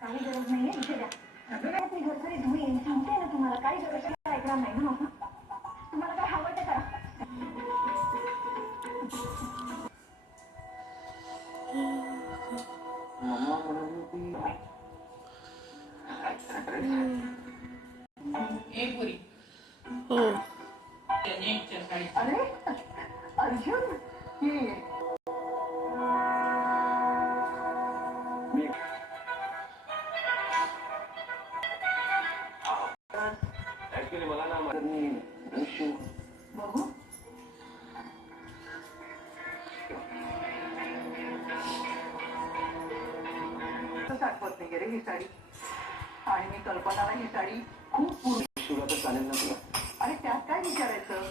काही गरज नाहीये इथे द्या. मी घरभरी धुईन सांगते ना तुम्हाला. काही गरज ऐकणार नाही ना. तुम्हाला काय हवं ते करा. मम्मा म्हणाली ती अरे अर्जुन ये ऍक्च्युली मला ना माझं दृश्य बघू. आठवत नाही रे ही साडी. आणि मी कल्पनाला ही साडी खूप तुला तर चालेल ना तुला. अरे त्यात काय विचारायचं.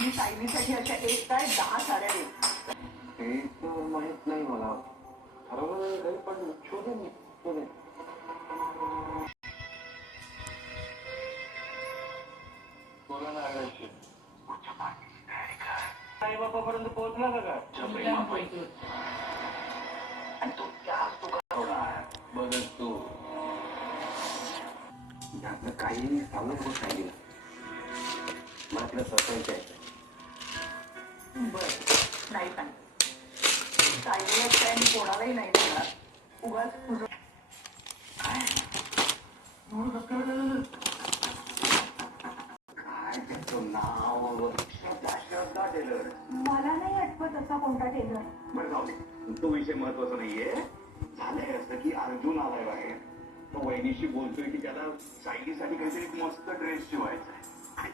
मी सायलीसाठी अशा एक काय 10 साड्या देईन. ते तर माहित नाही मला. ठरवलं नाही काही पण शोधेन मी. बोला ना आई बापापर्यंत पोहोचला का? आणि तो त्याच दुकानावर बघत तू त्यातलं काही सांगत होत नाही. मग आपलं सरपंच आहे. बरं नाही सांग. सायलीला काय मी कोणालाही नाही देणार. उगाच तुझं काय त्याचं नाव श्रद्धा टेलर. मला नाही आठवत असा कोणता टेलर. बरं जाऊ दे. तो विषय महत्वाचा नाहीये. झालंय असं की अर्जुन आलाय बाहेर. तो वहिनीशी बोलतोय की त्याला सायलीसाठी काहीतरी मस्त ड्रेस शिवायचा आहे.